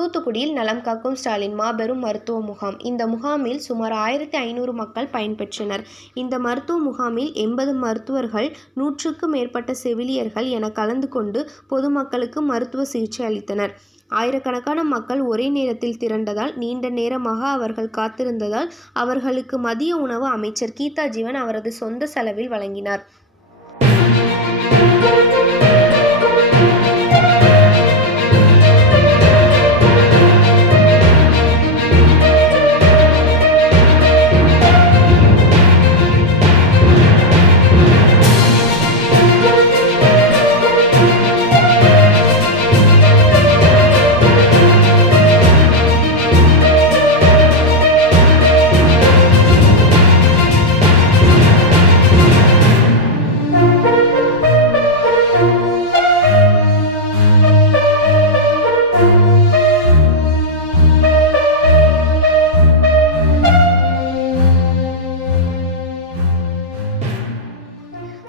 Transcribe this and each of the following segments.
தூத்துக்குடியில் நலம் காக்கும் ஸ்டாலின் மாபெரும் மருத்துவ முகாம். இந்த முகாமில் சுமார் 1500 மக்கள் பயன்பெற்றனர். இந்த மருத்துவ முகாமில் 80 மருத்துவர்கள், 100க்கும் மேற்பட்ட செவிலியர்கள் என கலந்து கொண்டு பொதுமக்களுக்கு மருத்துவ சிகிச்சை அளித்தனர். ஆயிரக்கணக்கான மக்கள் ஒரே நேரத்தில் திரண்டதால், நீண்ட நேரமாக அவர்கள் காத்திருந்ததால் அவர்களுக்கு மதிய உணவு அமைச்சர் கீதா ஜீவன் அவரது சொந்த செலவில் வழங்கினார்.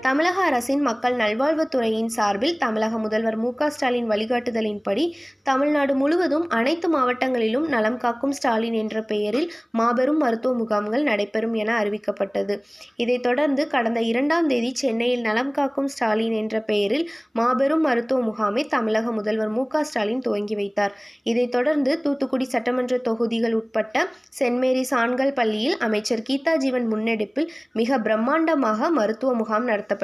தமிழக அரசின் மக்கள் நல்வாழ்வுத்துறையின் சார்பில் தமிழக முதல்வர் மு.க. ஸ்டாலின் வழிகாட்டுதலின்படி தமிழ்நாடு முழுவதும் அனைத்து மாவட்டங்களிலும் நலம் காக்கும் ஸ்டாலின் என்ற பெயரில் மாபெரும் மருத்துவ முகாம்கள் நடைபெறும் என அறிவிக்கப்பட்டது. இதைத் தொடர்ந்து கடந்த 2ஆம் தேதி சென்னையில் நலம் காக்கும் ஸ்டாலின் என்ற பெயரில் மாபெரும் மருத்துவ முகாமை தமிழக முதல்வர் மு.க. ஸ்டாலின் துவங்கி வைத்தார். இதைத் தொடர்ந்து தூத்துக்குடி சட்டமன்ற தொகுதிகள் உட்பட்ட சென்ட் மேரிஸ் ஆண்கள் பள்ளியில் அமைச்சர் கீதா ஜீவன் முன்னெடுப்பில் மிக பிரம்மாண்டமாக மருத்துவ முகாம் நடத்தப்பட்டது.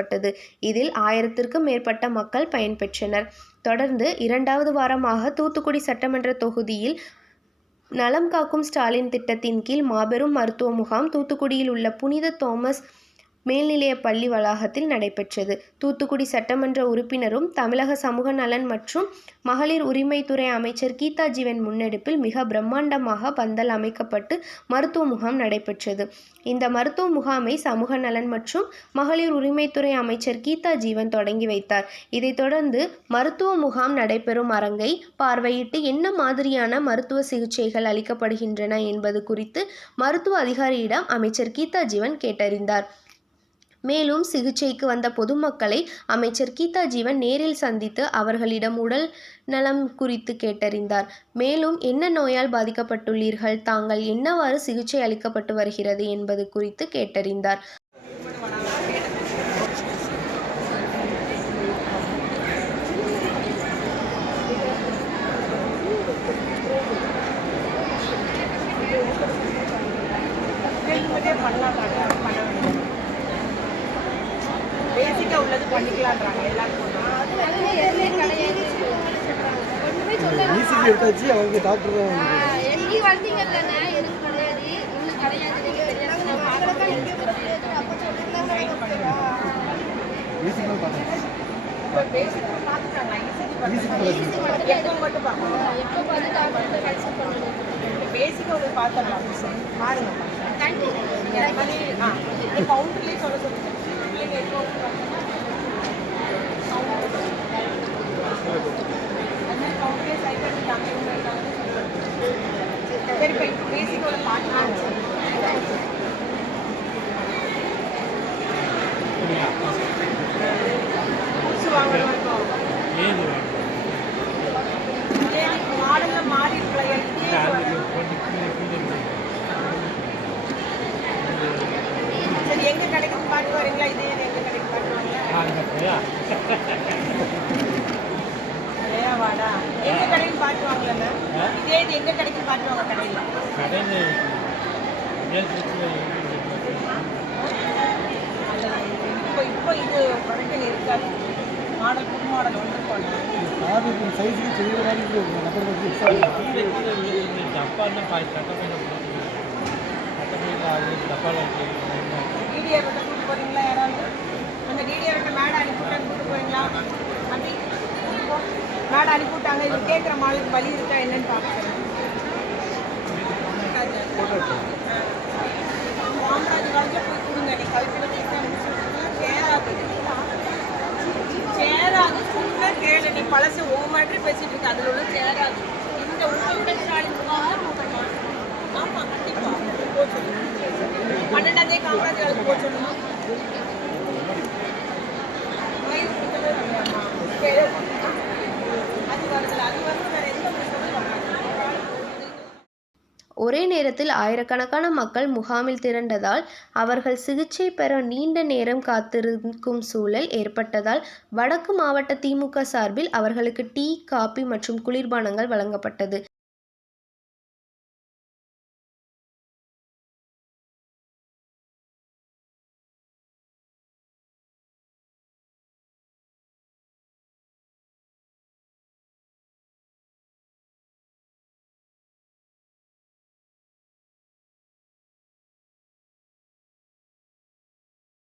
இதில் 1000க்கும் மேற்பட்ட மக்கள் பயன்பெற்றனர். தொடர்ந்து 2வது வாரமாக தூத்துக்குடி சட்டமன்ற தொகுதியில் நலம் காக்கும் ஸ்டாலின் திட்டத்தின் கீழ் மாபெரும் மருத்துவ முகாம் தூத்துக்குடியில் உள்ள புனித தோமஸ் மேல்நிலைய பள்ளி வளாகத்தில் நடைபெற்றது. தூத்துக்குடி சட்டமன்ற உறுப்பினரும் தமிழக சமூக நலன் மற்றும் மகளிர் உரிமைத்துறை அமைச்சர் கீதா ஜீவன் முன்னெடுப்பில் மிக பிரம்மாண்டமாக பந்தல் அமைக்கப்பட்டு மருத்துவ முகாம் நடைபெற்றது. இந்த மருத்துவ முகாமை சமூக நலன் மற்றும் மகளிர் உரிமைத்துறை அமைச்சர் கீதா ஜீவன் தொடங்கி வைத்தார். இதைத் தொடர்ந்து மருத்துவ முகாம் நடைபெறும் அரங்கை பார்வையிட்டு என்ன மாதிரியான மருத்துவ சிகிச்சைகள் அளிக்கப்படுகின்றன என்பது குறித்து மருத்துவ அதிகாரியிடம் அமைச்சர் கீதா ஜீவன் கேட்டறிந்தார். மேலும் சிகிச்சைக்கு வந்த பொதுமக்களை அமைச்சர் கீதா ஜீவன் நேரில் சந்தித்து அவர்களிடம் உடல் நலம் குறித்து கேட்டறிந்தார். மேலும் என்ன நோயால் பாதிக்கப்பட்டுள்ளீர்கள், தாங்கள் என்னவாறு சிகிச்சை அளிக்கப்பட்டு வருகிறது என்பது குறித்து கேட்டறிந்தார். பேசிக்காக உள்ளது பண்ணிக்கலான்றாங்க எல்லாருக்கும். அவங்க டாக்டர் எங்கேயும் வந்தீங்கல்லண்ணா, எதுவும் கிடையாது, ஒன்றும் கிடையாது. பேசிக்காக ஒரு பார்த்துடலாம் பாருங்க. கவுண்டர்லேயே சொல்ல சொல்லுங்க. சரி, இப்போ பேசிக்கோட பார்க்கலாம். புதுசு வாங்கணும் மாடலில் மாறி இருக்கலாம். சரி, எங்க கடைக்கு பார்த்து வரீங்களா? இதே எங்க கடைக்கு பார்த்துவாங்களா? வாடா எங்க கடைக்கு பார்த்துவாங்கல்ல, இதே இது எங்க கடைக்கு பார்த்துவாங்க கடையில். இப்போ இது ப்ரொடக்ஷன் இருக்காது. மாடல் புது மாடல் வந்து போகலாம். சைஸுக்கு செய்கிற மாதிரி டிடிஆர்கிட்ட கூட்டு போறீங்களா? யாராவது அந்த டிடிஆர்கிட்ட மேடம் அனுப்பிவிட்டான்னு கூட்டு போறீங்களா? அப்படி மேடம் அனுப்பிவிட்டாங்க, இது கேட்குற மாலுக்கு வலி இருக்கா என்னன்னு பார்க்குறேன். காமராஜ் காலத்தில் போய் கொடுங்க. நீ கழுத்தில் சேராது சும்மா கேளு. நீ பழசு ஓ மாதிரி பேசிட்டு இருக்க, அதில் உள்ள சேராது. இந்த உங்கள் ஸ்டாலின் ஆமாம் கண்டிப்பாக போச்சு. 12ஆம் தேதி காமராஜ் காலத்துக்கு போச்சுமா அது வருதுல, அது வந்து வேறு எந்த ஒரே நேரத்தில் ஆயிரக்கணக்கான மக்கள் முகாமில் திரண்டதால் அவர்கள் சிகிச்சை பெற நீண்ட நேரம் காத்திருக்கும் சூழல் ஏற்பட்டதால் வடக்கு மாவட்ட திமுக சார்பில் அவர்களுக்கு டீ, காபி மற்றும் குளிர்பானங்கள் வழங்கப்பட்டது.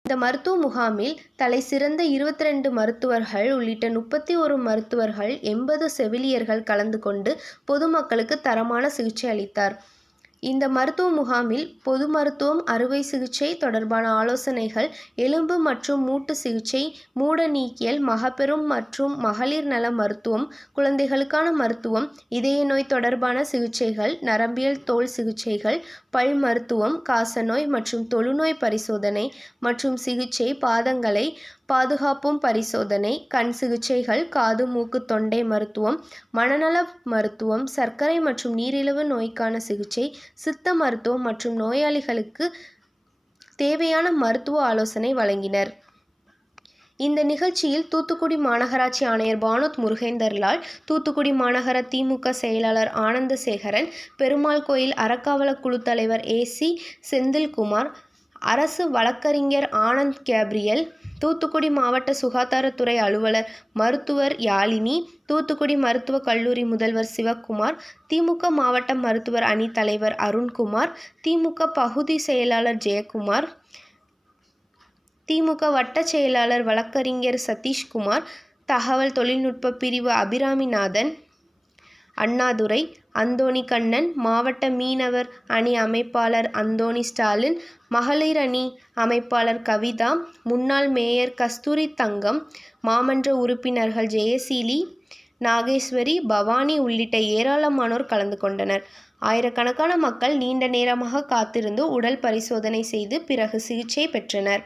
இந்த மருத்துவ முகாமில் தலைசிறந்த 22 மருத்துவர்கள் உள்ளிட்ட 31 மருத்துவர்கள், 80 செவிலியர்கள் கலந்து கொண்டு பொதுமக்களுக்கு தரமான சிகிச்சை அளித்தார். இந்த மருத்துவ முகாமில் பொது மருத்துவம், அறுவை சிகிச்சை தொடர்பான ஆலோசனைகள், எலும்பு மற்றும் மூட்டு சிகிச்சை, மூட நீக்கியல், மகப்பேறு மற்றும் மகளிர் நல மருத்துவம், குழந்தைகளுக்கான மருத்துவம், இதய நோய் தொடர்பான சிகிச்சைகள், நரம்பியல் தோல் சிகிச்சைகள், பல் மருத்துவம், காசநோய் மற்றும் தொழுநோய் பரிசோதனை மற்றும் சிகிச்சை, பாதங்களை பாதுகாப்பும் பரிசோதனை, கண் சிகிச்சைகள், காது மூக்கு தொண்டை மருத்துவம், மனநல மருத்துவம், சர்க்கரை மற்றும் நீரிழிவு நோய்க்கான சிகிச்சை, சித்த மருத்துவம் மற்றும் நோயாளிகளுக்கு தேவையான மருத்துவ ஆலோசனை வழங்கினர். இந்த நிகழ்ச்சியில் தூத்துக்குடி மாநகராட்சி ஆணையர் பானோத் முருகேந்தர்லால், தூத்துக்குடி மாநகர திமுக செயலாளர் ஆனந்தசேகரன், பெருமாள் கோயில் அறக்காவலர் குழு தலைவர் AC செந்தில்குமார், அரசு வழக்கறிஞர் ஆனந்த் கேப்ரியல், தூத்துக்குடி மாவட்ட சுகாதாரத்துறை அலுவலர் மருத்துவர் யாழினி, தூத்துக்குடி மருத்துவக் கல்லூரி முதல்வர் சிவக்குமார், திமுக மாவட்ட மருத்துவர் அணி தலைவர் அருண்குமார், திமுக பகுதி செயலாளர் ஜெயக்குமார், திமுக வட்ட செயலாளர் வழக்கறிஞர் சதீஷ்குமார், தகவல் தொழில்நுட்ப பிரிவு அபிராமிநாதன், அண்ணாதுரை, அந்தோணி கண்ணன், மாவட்ட மீனவர் அணி அமைப்பாளர் அந்தோணி ஸ்டாலின், மகளிர் அணி அமைப்பாளர் கவிதா, முன்னாள் மேயர் கஸ்தூரி தங்கம், மாமன்ற உறுப்பினர்கள் ஜெயசீலி, நாகேஸ்வரி, பவானி உள்ளிட்ட ஏராளமானோர் கலந்து கொண்டனர். ஆயிரக்கணக்கான மக்கள் நீண்ட நேரமாக காத்திருந்து உடல் பரிசோதனை செய்து பிறகு சிகிச்சை பெற்றனர்.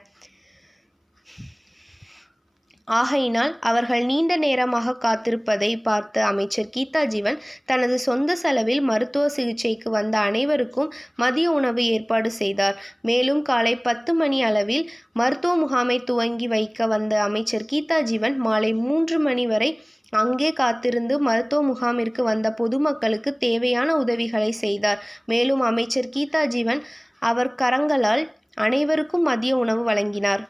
ஆகையினால் அவர்கள் நீண்ட நேரமாக காத்திருப்பதை பார்த்த அமைச்சர் கீதா ஜீவன் தனது சொந்த செலவில் மருத்துவ சிகிச்சைக்கு வந்த அனைவருக்கும் மதிய உணவு ஏற்பாடு செய்தார். மேலும் காலை 10 மணி அளவில் மருத்துவ முகாமை துவங்கி வைக்க வந்த அமைச்சர் கீதா ஜீவன் மாலை 3 மணி வரை அங்கே காத்திருந்து மருத்துவ முகாமிற்கு வந்த பொதுமக்களுக்கு தேவையான உதவிகளை செய்தார். மேலும் அமைச்சர் கீதா ஜீவன் அவர் கரங்களால் அனைவருக்கும் மதிய உணவு வழங்கினார்.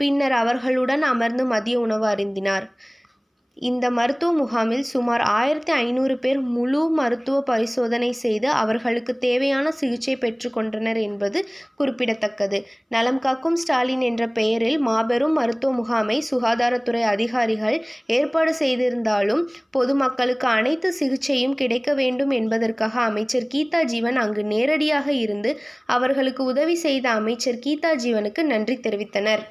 பின்னர் அவர்களுடன் அமர்ந்து மதிய உணவு அருந்தினார். இந்த மருத்துவ முகாமில் சுமார் 1500 பேர் முழு மருத்துவ பரிசோதனை செய்து அவர்களுக்கு தேவையான சிகிச்சை பெற்றுக்கொண்டனர் என்பது குறிப்பிடத்தக்கது. நலம் காக்கும் ஸ்டாலின் என்ற பெயரில் மாபெரும் மருத்துவ முகாமை சுகாதாரத்துறை அதிகாரிகள் ஏற்பாடு செய்திருந்தாலும் பொதுமக்களுக்கு அனைத்து சிகிச்சையும் கிடைக்க வேண்டும் என்பதற்காக அமைச்சர் கீதா ஜீவன் அங்கு நேரடியாக இருந்து அவர்களுக்கு உதவி செய்த அமைச்சர் கீதா ஜீவனுக்கு நன்றி தெரிவித்தனர்.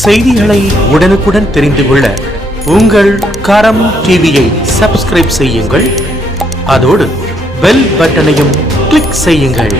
செய்திகளை உடனுக்குடன் தெரிந்து கொள்ள உங்கள் கரம் டிவியை சப்ஸ்கிரைப் செய்யுங்கள். அதோடு பெல் பட்டனையும் கிளிக் செய்யுங்கள்.